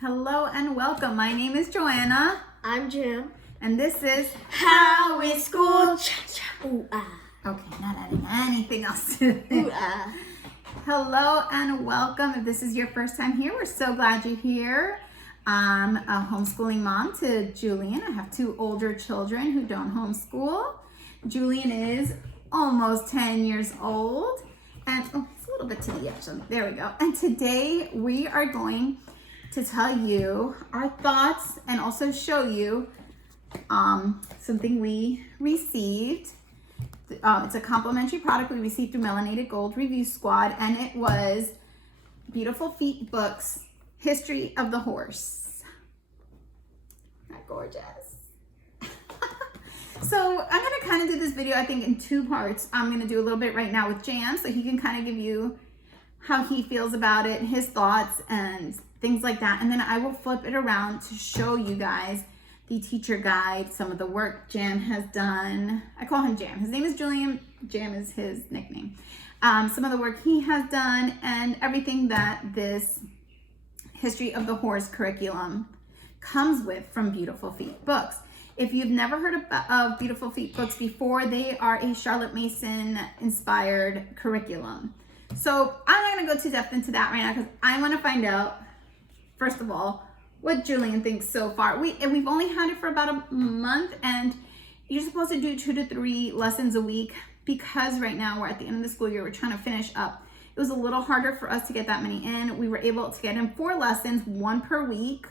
Hello and welcome. My name is Joanna. I'm Jim. And this is How We School. Ooh, Okay, not adding anything else to it. Ooh, Hello and welcome. If this is your first time here, we're so glad you're here. I'm a homeschooling mom to Julian. I have two older children who don't homeschool. Julian is almost 10 years old. And he's a little bit to the edge. So there we go. And today we are going to tell you our thoughts and also show you something we received. It's a complimentary product we received through Melanated Gold Review Squad, and it was Beautiful Feet Books, History of the Horse. Isn't that gorgeous? So I'm going to kind of do this video, I think, in two parts. I'm going to do a little bit right now with Jam, so he can kind of give you how he feels about it, his thoughts, and things like that. And then I will flip it around to show you guys the teacher guide, some of the work Jam has done. I call him Jam. His name is Julian. Jam is his nickname. Some of the work he has done and everything that this History of the Horse curriculum comes with from Beautiful Feet Books. If you've never heard of Beautiful Feet Books before, they are a Charlotte Mason inspired curriculum. So I'm not going to go too depth into that right now because I want to find out, first of all, what Julian thinks so far. We've only had it for about a month, and you're supposed to do 2 to 3 lessons a week because right now we're at the end of the school year. We're trying to finish up. It was a little harder for us to get that many in. We were able to get in 4 lessons, 1 per week.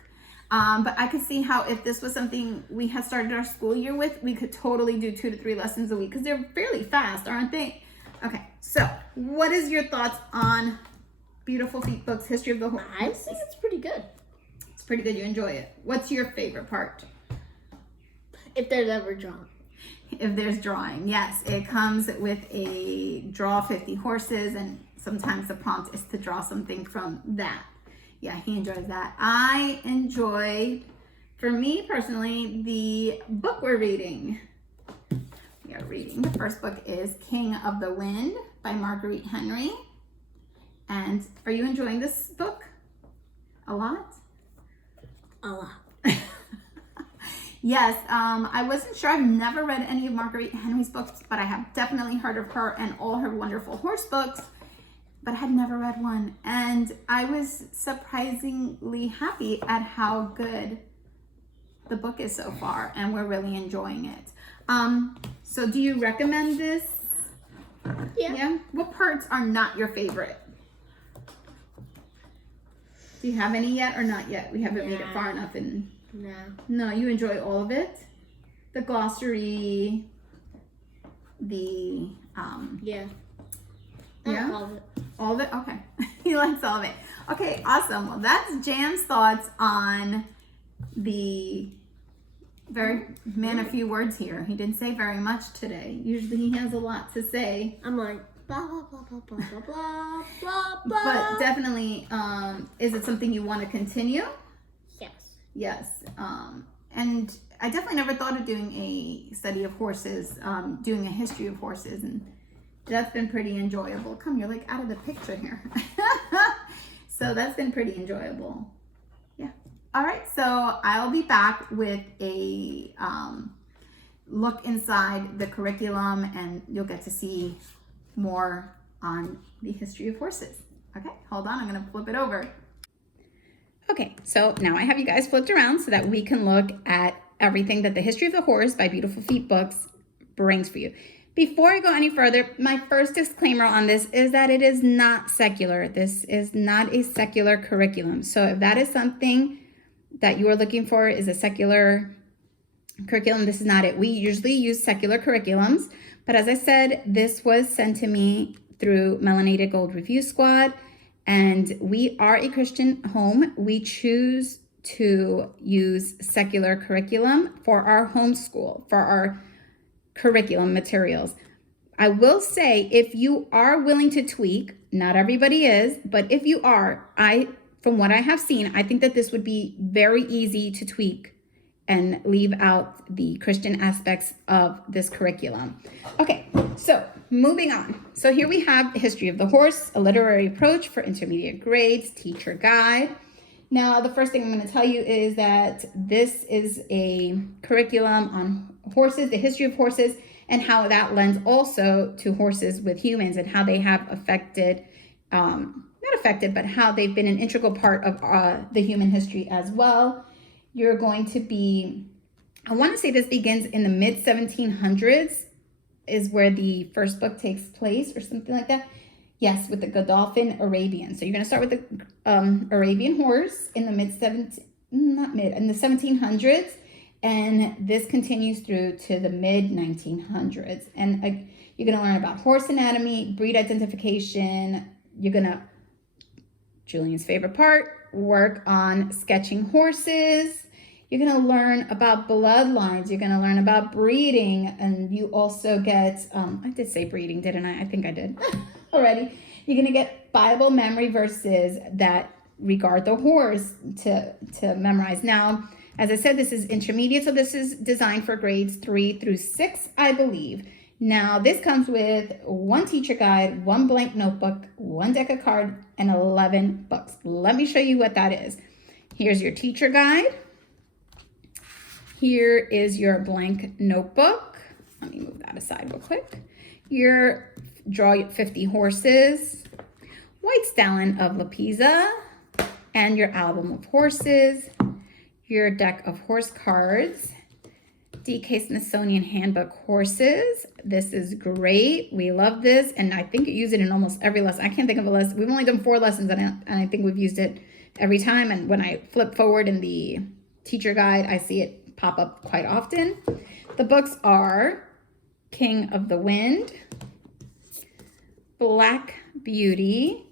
But I could see how if this was something we had started our school year with, we could totally do 2 to 3 lessons a week because they're fairly fast, aren't they? Okay, so what is your thoughts on Beautiful Feet Books, History of the Horse? I think it's pretty good. It's pretty good. You enjoy it. What's your favorite part? If there's ever drawing. If there's drawing, yes. It comes with a draw 50 horses, and sometimes the prompt is to draw something from that. Yeah, he enjoys that. I enjoyed, for me personally, the book we're reading. We are reading. The first book is King of the Wind by Marguerite Henry. And are you enjoying this book? A lot? A lot. Yes, I wasn't sure. I've never read any of Marguerite Henry's books, but I have definitely heard of her and all her wonderful horse books, but I had never read one. And I was surprisingly happy at how good the book is so far, and we're really enjoying it. So do you recommend this? Yeah? What parts are not your favorite? Do you have any yet or not yet? We haven't made it far enough in... No, you enjoy all of it? The glossary, the... Yeah. Yeah? All of it. All of it? Okay. He likes all of it. Okay, awesome. Well, that's Jam's thoughts on the... a few words here. He didn't say very much today. Usually he has a lot to say. I'm like, blah, blah, blah, blah, blah, blah, blah, blah, blah. But definitely, is it something you want to continue? Yes. Yes. And I definitely never thought of doing a study of horses, doing a history of horses, and that's been pretty enjoyable. Come, you're like out of the picture here. So that's been pretty enjoyable. Yeah. All right, so I'll be back with a look inside the curriculum, and you'll get to see more on the history of horses. Okay, hold on, I'm gonna flip it over. Okay, so now I have you guys flipped around so that we can look at everything that the History of the Horse by Beautiful Feet Books brings for you. Before I go any further, my first disclaimer on this is that it is not secular. This is not a secular curriculum. So if that is something that you are looking for is a secular curriculum, this is not it. We usually use secular curriculums, but as I said, this was sent to me through Melanated Gold Review Squad, and we are a Christian home. We choose to use secular curriculum for our homeschool, for our curriculum materials. I will say, if you are willing to tweak, not everybody is, but if you are, from what I have seen, I think that this would be very easy to tweak and leave out the Christian aspects of this curriculum. Okay, so moving on. So here we have History of the Horse, a literary approach for intermediate grades, teacher guide. Now, the first thing I'm going to tell you is that this is a curriculum on horses, the history of horses, and how that lends also to horses with humans and how they have affected, not affected, but how they've been an integral part of the human history as well. You're going to be, I want to say this begins in the mid 1700s is where the first book takes place or something like that. Yes, with the Godolphin Arabian. So you're going to start with the Arabian horse in the in the 1700s. And this continues through to the mid 1900s. And you're going to learn about horse anatomy, breed identification. You're going to, Julian's favorite part, work on sketching horses. You're going to learn about bloodlines. You're going to learn about breeding. And you also get, I did say breeding, didn't I? I think I did already. You're going to get Bible memory verses that regard the horse to memorize. Now, as I said, this is intermediate. So this is designed for grades 3 through 6, I believe. Now, this comes with 1 teacher guide, 1 blank notebook, 1 deck of cards, and 11 books. Let me show you what that is. Here's your teacher guide. Here is your blank notebook. Let me move that aside real quick. Your draw 50 horses, white stallion of La Pisa, and your album of horses, your deck of horse cards, DK Smithsonian Handbook Horses. This is great. We love this, and I think you use it in almost every lesson. I can't think of a lesson. We've only done 4 lessons, and I think we've used it every time. And when I flip forward in the teacher guide, I see it pop up quite often. The books are King of the Wind, Black Beauty,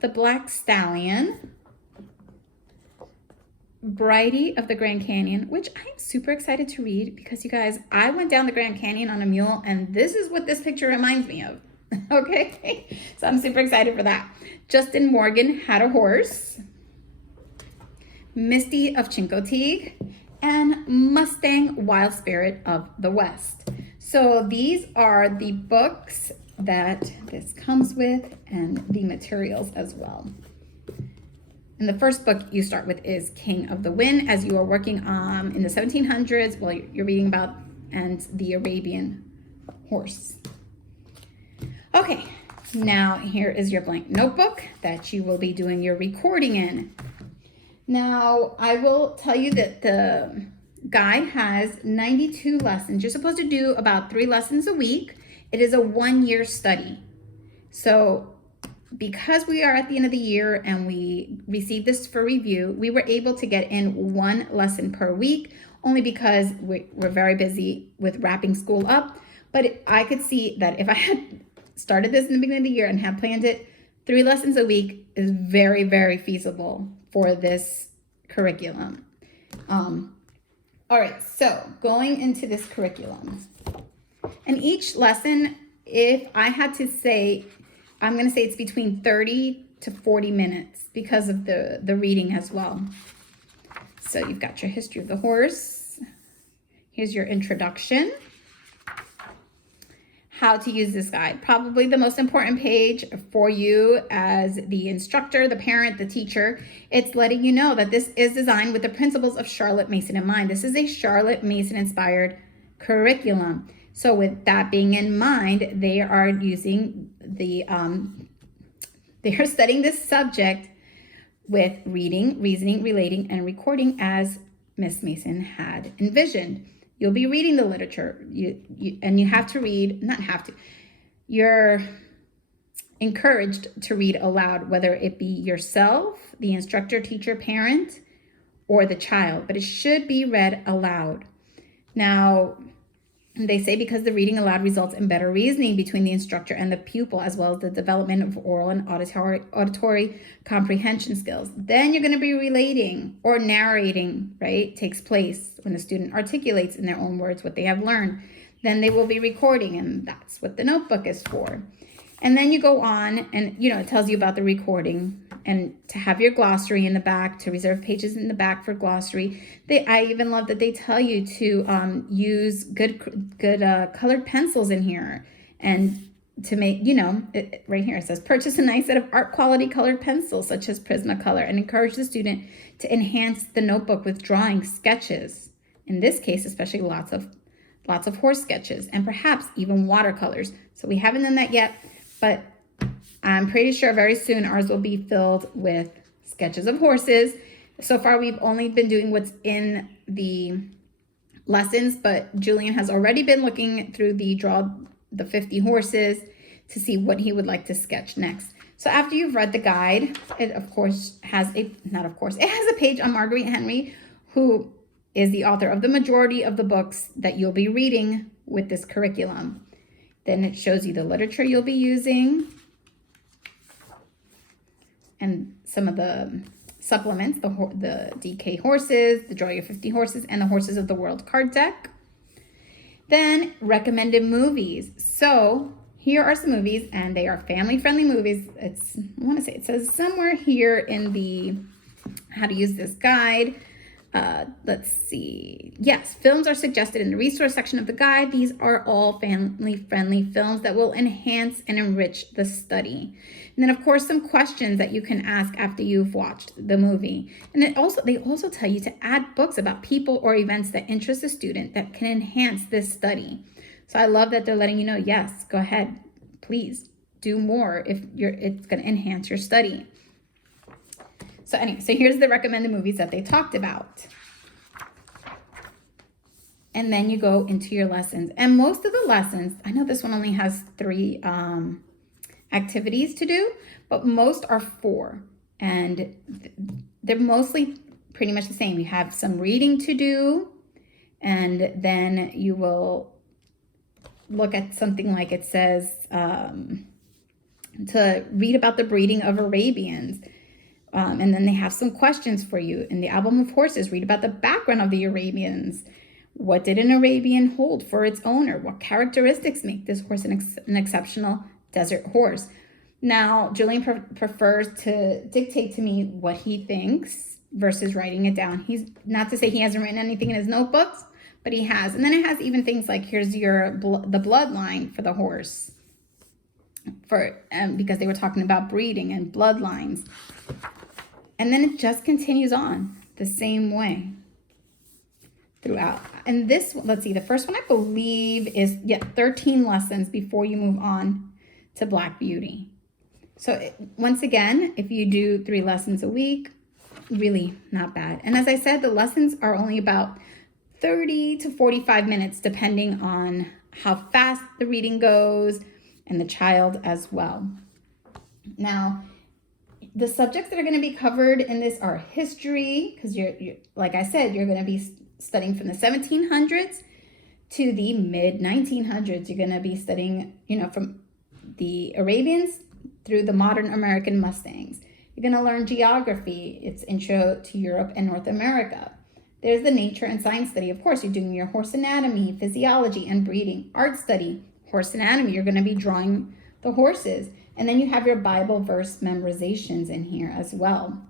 The Black Stallion, Bridie of the Grand Canyon, which I'm super excited to read because you guys, I went down the Grand Canyon on a mule and this is what this picture reminds me of. Okay, so I'm super excited for that. Justin Morgan Had a Horse, Misty of Chincoteague, and Mustang Wild Spirit of the West. So these are the books that this comes with and the materials as well. And the first book you start with is King of the Wind, as you are working in the 1700s. Well, you're reading about and the Arabian horse. Okay, now here is your blank notebook that you will be doing your recording in. Now, I will tell you that the guide has 92 lessons. You're supposed to do about 3 lessons a week. It is a 1-year study. So because we are at the end of the year and we received this for review, we were able to get in 1 lesson per week, only because we're very busy with wrapping school up. But I could see that if I had started this in the beginning of the year and had planned it, 3 lessons a week is very, very feasible for this curriculum. All right, so going into this curriculum, and each lesson, if I had to say, I'm going to say it's between 30 to 40 minutes because of the reading as well. So you've got your history of the horse. Here's your introduction. How to use this guide. Probably the most important page for you as the instructor, the parent, the teacher. It's letting you know that this is designed with the principles of Charlotte Mason in mind. This is a Charlotte Mason inspired curriculum. So with that being in mind, they are using they are studying this subject with reading, reasoning, relating, and recording as Miss Mason had envisioned. You'll be reading the literature, and you have to read, not have to, you're encouraged to read aloud, whether it be yourself, the instructor, teacher, parent, or the child, but it should be read aloud. Now, they say because the reading aloud results in better reasoning between the instructor and the pupil, as well as the development of oral and auditory comprehension skills. Then you're going to be relating or narrating, right? Takes place when the student articulates in their own words what they have learned. Then they will be recording, and that's what the notebook is for. And then you go on and, it tells you about the recording and to have your glossary in the back, to reserve pages in the back for glossary. I even love that they tell you to use good colored pencils in here and to make, right here it says, purchase a nice set of art quality colored pencils such as Prismacolor and encourage the student to enhance the notebook with drawing sketches. In this case, especially lots of horse sketches and perhaps even watercolors. So we haven't done that yet, but I'm pretty sure very soon ours will be filled with sketches of horses. So far, we've only been doing what's in the lessons, but Julian has already been looking through the 50 horses to see what he would like to sketch next. So after you've read the guide, it of course has it has a page on Marguerite Henry, who is the author of the majority of the books that you'll be reading with this curriculum. Then it shows you the literature you'll be using and some of the supplements, the DK horses, the Draw Your 50 horses, and the Horses of the World card deck. Then recommended movies. So here are some movies, and they are family-friendly movies. It says somewhere here in the how to use this guide. Let's see. Yes, films are suggested in the resource section of the guide. These are all family-friendly films that will enhance and enrich the study. And then, of course, some questions that you can ask after you've watched the movie. And they also tell you to add books about people or events that interest the student that can enhance this study. So I love that they're letting you know, yes, go ahead, please do more if it's going to enhance your study. So anyway, so here's the recommended movies that they talked about. And then you go into your lessons. And most of the lessons, I know this one only has 3 activities to do, but most are 4. And they're mostly pretty much the same. You have some reading to do, and then you will look at something like it says to read about the breeding of Arabians. And then they have some questions for you. In the Album of Horses, read about the background of the Arabians. What did an Arabian hold for its owner? What characteristics make this horse an exceptional desert horse? Now, Julian prefers to dictate to me what he thinks versus writing it down. He's not to say he hasn't written anything in his notebooks, but he has. And then it has even things like, here's the bloodline for the horse. Because they were talking about breeding and bloodlines. And then it just continues on the same way throughout. And this, let's see, the first one I believe is 13 lessons before you move on to Black Beauty. So once again, if you do 3 lessons a week, really not bad. And as I said, the lessons are only about 30 to 45 minutes, depending on how fast the reading goes and the child as well. Now, the subjects that are going to be covered in this are history, because you're like I said, you're going to be studying from the 1700s to the mid 1900s. You're going to be studying, from the Arabians through the modern American Mustangs. You're going to learn geography. It's Intro to Europe and North America. There's the nature and science study. Of course, you're doing your horse anatomy, physiology, and breeding. Art study, horse anatomy. You're going to be drawing the horses. And then you have your Bible verse memorizations in here as well.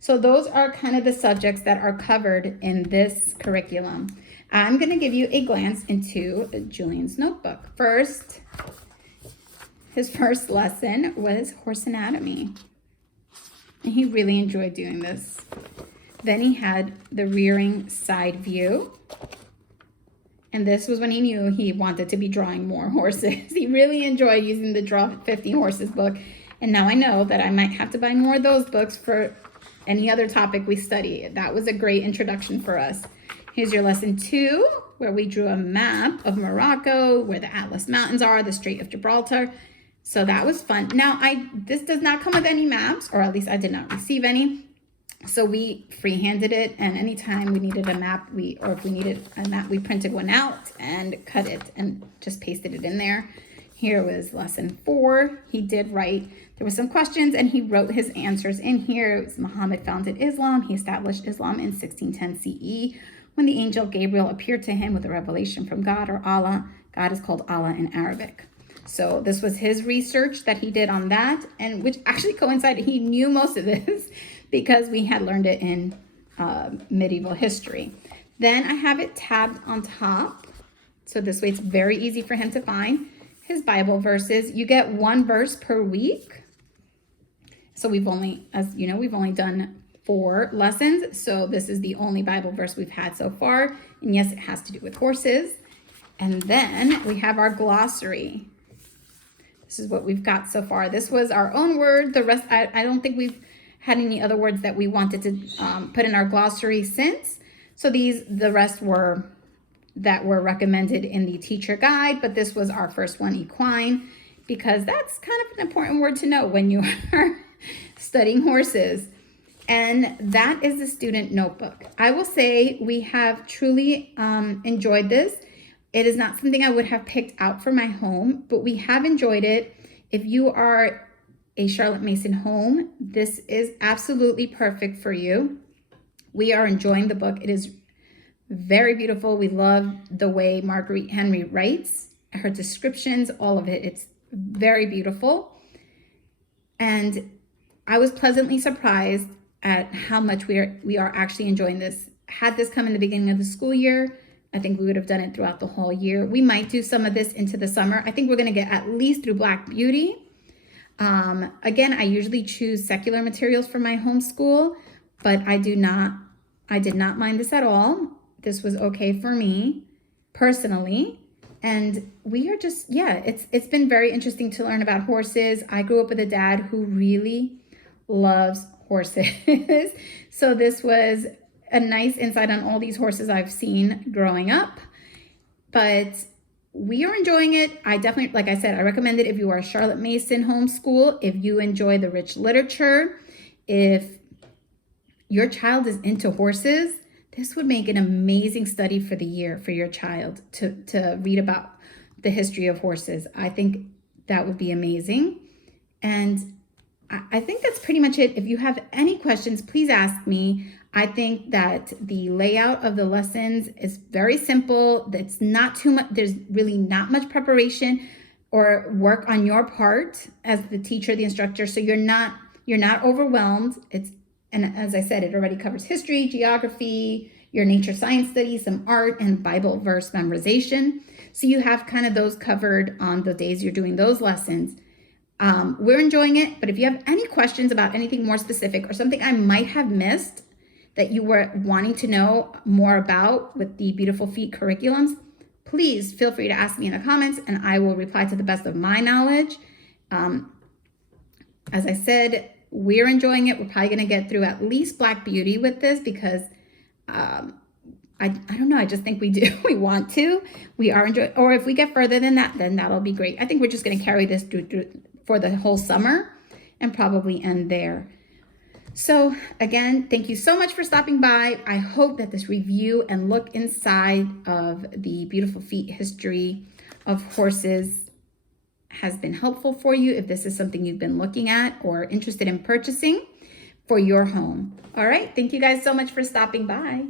So those are kind of the subjects that are covered in this curriculum. I'm going to give you a glance into Julian's notebook. First, his first lesson was horse anatomy. And he really enjoyed doing this. Then he had the rearing side view. And this was when he knew he wanted to be drawing more horses. He really enjoyed using the Draw 50 Horses book. And now I know that I might have to buy more of those books for any other topic we study. That was a great introduction for us. Here's your lesson 2, where we drew a map of Morocco, where the Atlas Mountains are, the Strait of Gibraltar. So that was fun. Now, this does not come with any maps, or at least I did not receive any. So we free-handed it, and anytime we needed a map, if we needed a map, we printed one out and cut it and just pasted it in there. Here was lesson 4. He did write, there were some questions, and he wrote his answers in here. It was Muhammad founded Islam. He established Islam in 1610 CE when the angel Gabriel appeared to him with a revelation from God, or Allah. God is called Allah in Arabic. So this was his research that he did on that, and which actually coincided. He knew most of this because we had learned it in medieval history. Then I have it tabbed on top. So this way it's very easy for him to find. his Bible verses. You get one verse per week. So we've only, as you know, we've only done 4 lessons. So this is the only Bible verse we've had so far. And yes, it has to do with horses. And then we have our glossary. This is what we've got so far. This was our own word. The rest, I don't think we've had any other words that we wanted to put in our glossary since. So the rest were that were recommended in the teacher guide, but this was our first one, equine, because that's kind of an important word to know when you are studying horses. And that is the student notebook. I will say we have truly enjoyed this. It is not something I would have picked out for my home, but we have enjoyed it. If you are a Charlotte Mason home, this is absolutely perfect for you. We are enjoying the book. It is very beautiful. We love the way Marguerite Henry writes, her descriptions, all of it. It's very beautiful. And I was pleasantly surprised at how much we are actually enjoying this. Had this come in the beginning of the school year, I think we would have done it throughout the whole year. We might do some of this into the summer. I think we're going to get at least through Black Beauty. Again, I usually choose secular materials for my homeschool, but I did not mind this at all. This was okay for me personally. And we are just, yeah, it's been very interesting to learn about horses. I grew up with a dad who really loves horses. So this was a nice insight on all these horses I've seen growing up. But we are enjoying it. I definitely, like I said, I recommend it if you are a Charlotte Mason homeschool, if you enjoy the rich literature, if your child is into horses, this would make an amazing study for the year for your child to read about the history of horses. I think that would be amazing. And I think that's pretty much it. If you have any questions, please ask me. I think that the layout of the lessons is very simple. That's not too much. There's really not much preparation or work on your part as the teacher, the instructor. So you're not overwhelmed. And as I said, it already covers history, geography, your nature science studies, some art, and Bible verse memorization. So you have kind of those covered on the days you're doing those lessons. We're enjoying it, but if you have any questions about anything more specific or something I might have missed that you were wanting to know more about with the Beautiful Feet curriculums, please feel free to ask me in the comments and I will reply to the best of my knowledge. As I said, we're enjoying it. We're probably going to get through at least Black Beauty with this because I don't know. I just think we do. We want to. We are enjoying. Or if we get further than that, then that'll be great. I think we're just going to carry this through for the whole summer and probably end there. So again, thank you so much for stopping by. I hope that this review and look inside of the Beautiful Feet history of horses has been helpful for you if this is something you've been looking at or interested in purchasing for your home. All right. Thank you guys so much for stopping by.